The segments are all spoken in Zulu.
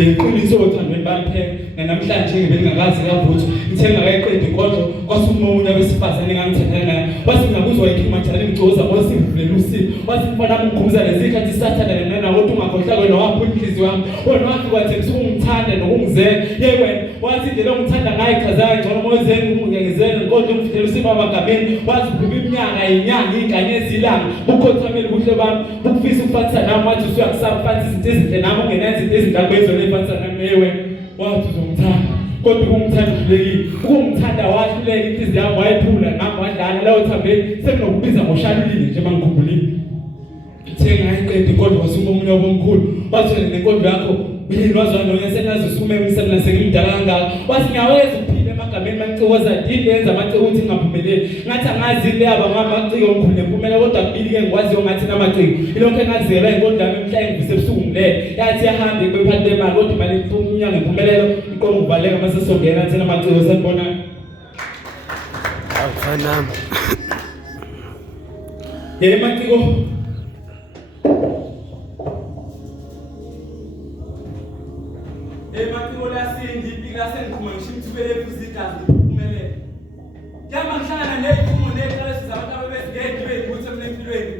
Iqiniso othandweni bami namhlanje ngibengakazi kavuthwa ngithenga kayiqeda inkonzo kwasumomunye wesifazane engangithandana naye wathi ngakuzwa ikhimajana ngigcoza ngosivule usizi wathi mfana wami ngikhumbula lezikhathi sathanda nana kodwa ungakhohlwa kwena wapha inhliziyo yami wena wafika wathi ngizungithanda nokungizela yey wena wathi indlela ongithanda ngayo ichazayo ngcono mozeni ungiyengezela inkonzo ngifitela usiba amagameni wathi kuba iminyaka inyanga ingane ezilanga ukhothamela ubuhle bami ukufisa ukufanisa nami wathi usuyakusafanisa izinto ezinhle nami ungenayo izinto ezindakwezo lefanisa nami ewe wathi uzongithanda kodwa ukungithanda uhlekile ukungithanda wahluleka inhliziyo yami wayiphula nami wadlala lawo thambeni sekunokubiza ngoshalile nje mangikhumbulile ngithe ngayiqeda inkonzo wasumomunye womkhulu wathi nenkonzo yakho yini wazwana noyasenazo usumemisa mina sekimdala kangaka wathi ngiyaweza ukuphila emagameni mancikoza dini yenza amaciko ukuthi ngingaphumeleli ngathi angazi le aba ngamaciko omkhulu nempumela kodwa kubili ke ngikwaziyo ngathi namaciko ilokho engazela inkonzo yami emhlanje ngivise ebusuku ngilele yathi yahambe kwephathi lemali kodwa imali impunya ngempumelelo iqongo uvaleka mase songena athi namaciko sanibona awufana maciko sengikhuma ngishimthubele ephuzikazi uphumelele yama ngihlangana nezifumo neqalezo zabantu ababezigedi beyibuthi emnempilweni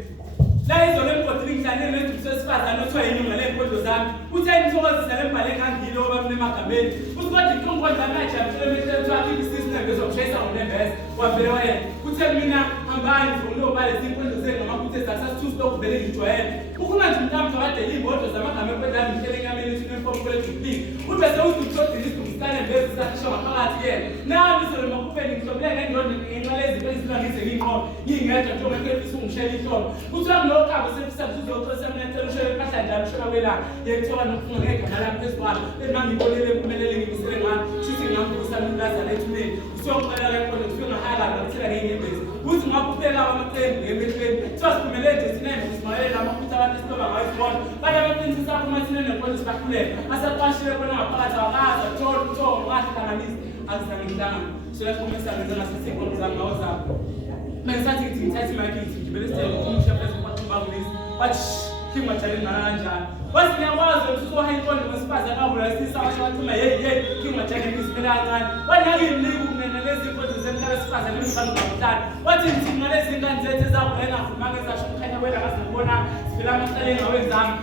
la izolo emgodini ngihlanele nezibuso esifazane othiwa yinyunga ley'nkondlo zami uthe ngithokozisa lembhale engangile oba mnemagameni uthi kodwa inkonzo zami yajabulele emehlweni ethiwa akhibe isistem bezokushayisa ngonembese wavele wayena uthe mina hambani ngilobale zinkondlo zenu ngamaphutha success two stock vele ngijwayele ukhuluma nje mntambo kade iy'moto zamagama ekwendlami ngihlele enyameni isinefomu kwelethuplini ube sewuzukuthodiliswa umsane mbezi sasisho ngaphakathi yena nami solo makupeni ngihlobele ngendoda ngenqala ezinto ezilangise ngiyinqobo ngingedwa njengoba ngefisa ungishela ihlobo kuthiwa ngilokabo sefisa kuzoxosa mina ngicela ushele impahla njalo ushela kwelanga yekuthiwa nokufunga ngegama lami phezu kwalo ebangibonele empumelele ngimisele ngami sithi ngambusa nomlazana ethuleni usokuqala lenkonzo kufike ngahaka ngakuthela ngenyembezi uthi ngakuphela amaqembu ngemehlweni kuthiwa siphumelele nje sinembe simayele amaphutha abantu esitoba ngayisibona bathi amaqembu sisaphuma thina nenkonzo sibakhuleka asaqashile khona ngaphakathi awakaza thola uthongo ngahlanganisa azangihlanga soyakhomisa ngenza ngasesikolo zami ngawozapho mengisathi ngithi ngithathe imali ngithi ngibele sitele umshefezi kwathubangulisi bathi khimajane kanjani wathi ngiyakwazi ukuthi uzoha inkonzo ngesifaza kabula isisa wathuma hey khimajane ngisibela kancane wanangimnika ukunene lezi inkonzo zemhlaba esifaza nemishalo ngabuhlala wathi ngithi ngalezi ingane zethu ezakuvela ngafumanga ezasho ukukhanya wena ngasibona sivela amahlale ngawenzami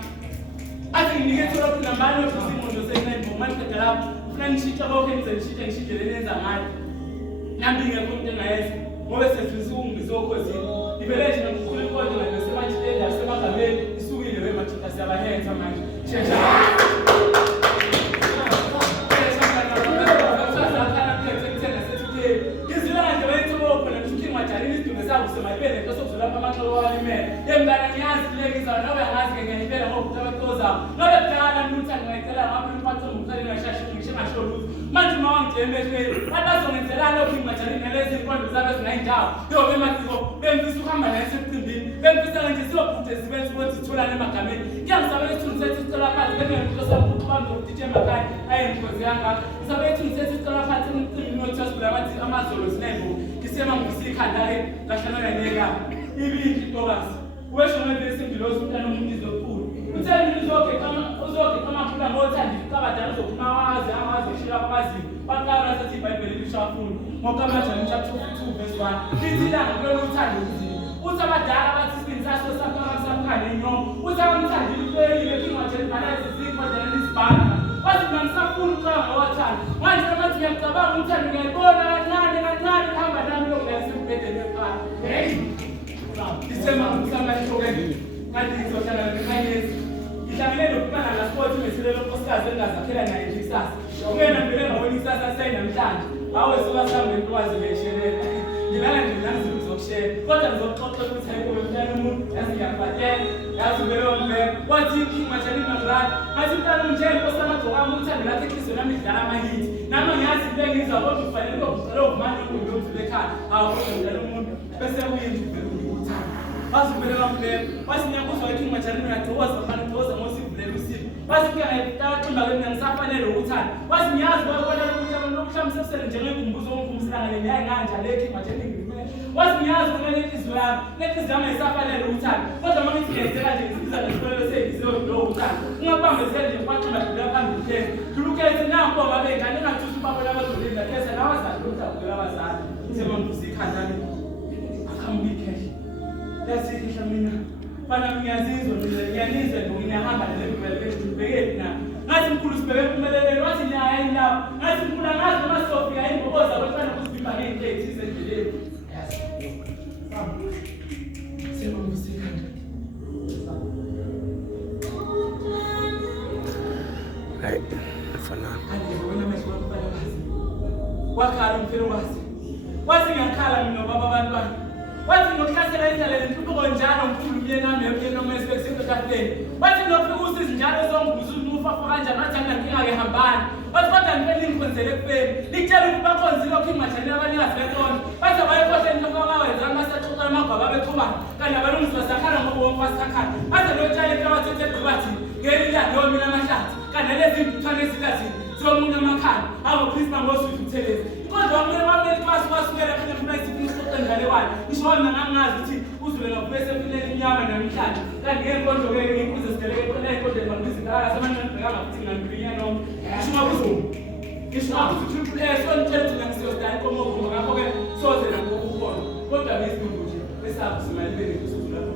athi nginike tholopi nambani yokuthi ingqondo sekunayibho manje qeda lapho ufuna ngishintsha konke ngishintshe le nenza ngayo nami ngekho into engayenza ngoba sefisa ungizokhozini ibele nje nokukhulu inkonzo ngase manje semagameni isukile wemathutha siyabahenza manje shesha semayibele nto sokuzulapha amaxolo walimele yemngane ngiyazi kulekizana nobe angazi ngiyayibela ngokuthi abatoza nobe kudala ntuthani ngayicela ngapha impatho ngicela ngashashile ngisho lutho manje uma wangithe emehlweni bazongenzela lokhu ngingajali ngalezi inkonzo zabe zingayindawo yobe ematiko bemfisa ukuhamba naye sephimbini bemfisa nje siyobhuthe sibenze ukuthi sitholane emagameni ngiyangizabela isithunzi sethu sicela phansi bengentosa ukubamba ukuthi emakhaya ayinkozi yangaka ngizabela isithunzi sethu sicela phansi umcimbi nothosbula bathi amazolo zinembo ngisema ngisikhanda-ke ngahlangana neka ibinti intobasi wesho ngevesi ngilosi umntana omuntu izokhulu uthele mina uzogeqa amaphula ngothandile ukabadala uzophuma awazi eshila kwaziyo baqala sathi ibhayibheli lishafuna ngokamajani chapter 2 verse 1 lithi ilanga kulelo uthando uzini uthi abadala bathi isibindi saso samkhane inyongo uthi abamthandile uhlelile kingwajeni balazi zikhojana lizibhala wathi mina ngisafuna ucala ngawathanda manje amathi ngiyacabanga umthando ngiyayibona kancane hamba nami lokuyasembedeni ekhaya hey isema kusama ihlokeni kanti ngizohlala ngekhanyezi ngihlangene nokuphana nasport mesilelo nkosikazi engazakhela naye nje kusasa ungena ngibele ngabona ikusasa sayinamhlanje hawe siwasambe intwazi beshelela ngilala nje nanzi uzokushela kodwa ngizoxoxela ukuthi ayikho mntana umuntu yazi ngiyabhatela yazi ubele wambeka wathi ingwajani mangrani ngathi mntana unje inkosi amagcoka umuthando lakhe inhliziyo nami idlala amahithi nami ngiyazi into engizwa kodwa ufanele ukumane ungiyomthule ekhaya hawu kodwa mntana umuntu bese uyinje uvele uyuthanda wazi ubele wambeka wathi ngiyakuzwa ithi ingwajani uyathokoza mfana uthokoza ngosivulela usizo wathi kuyaqimba kemina ngisafanele ukuthanda wathi ngiyazi bayabona ukuthi abantu lokuhlamsebisele njengekhumbuzo womvumisilangalela yayi nganjalo ekhi majeni ngimele wathi ngiyazi ukuthi nenhliziyo yami ayisafanele ukuthanda kodwa uma ngithi ngiyenzela nje ngisiza nesikolelo seyisizo lo uthanda ungabambezeli nje kwaqimba phambili phezulu ukujabula abazali semamvusa ikhanda akhamubikhe yasikhihla mina bana ngiyazizwa ngiyalizwe ngiyahamba nebheke na ngathi mkhulu sibheke impumelelo wathi nyaya lapho ngathi mkhulu ngazi amasofi ayimbokoza abafana kuzibimba ngeentethi ezendleleni yazi semamvusa ikhanda hayi mfana andibona amehlo wakubala wazi wakhala umfelo wazi ngiyakhala mina baba abantwana wathi ngokukhathela indlela lenhlupho njalo mkhulu myeni nami emyeni omesibekisepho tafeni wathi ngiyofika usizi njalo zonguza umufafa kanjani wathi anginankinga-ke hambani wathi kodwa ngipele ngikhonzele ekufeni likutshela ukuthi bakhonzile okho ingatshanile abanikazi beqondo bathi abayekhohle inhloko abawenzanga basaxoxela amagwaba abexhubana kanti abalungisi basakhala ngoba wonke basakhala baze lotshala ehlabathethe egqibathi ngelilanga yomina amahlathi kanti lezi ntuthwane ezikathini ziwomunye amakhanda aboprisma ngoswitha uthelezi kodwa wamele kwasukela phela mnayisithi usoxe njalo wayo ngisho wami nangangazi ukuthi uzule ngakubese empileni imnyama namhlanje kanti ngenkondlo-ke ngiyikhuze sigeleke eqela ey'nkondleni banibizingaka semanibhekanga futhi ngambilinya noma ngisho ngabuzumu ngisho ngabuzi triple A sonitshela ukuthi nangisiyodala inkomogumba ngakho-ke soze nakokukhona kodwa ngesilungu nje besabo simalibele kusuzulapho